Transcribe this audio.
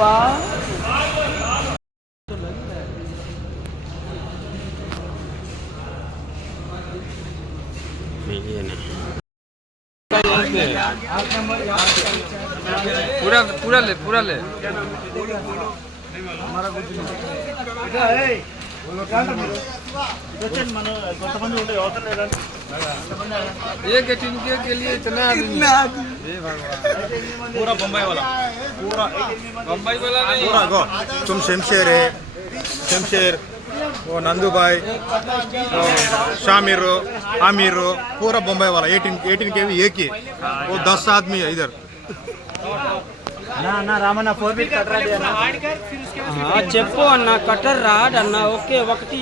भगवा पूरा ले एक टिनके के लिए इतना पूरा बम्बई वाला नहीं पूरा गो तुम शमशेर है शमशेर वो नंदू भाई शामिर आमिर पूरा बम्बई वाला 18 के भी एक ही वो 10 आदमी है इधर ना रामना 4 फीट कटर చెప్పు అన్న కటర్ రాడ్ అన్న ఓకే ఒకటి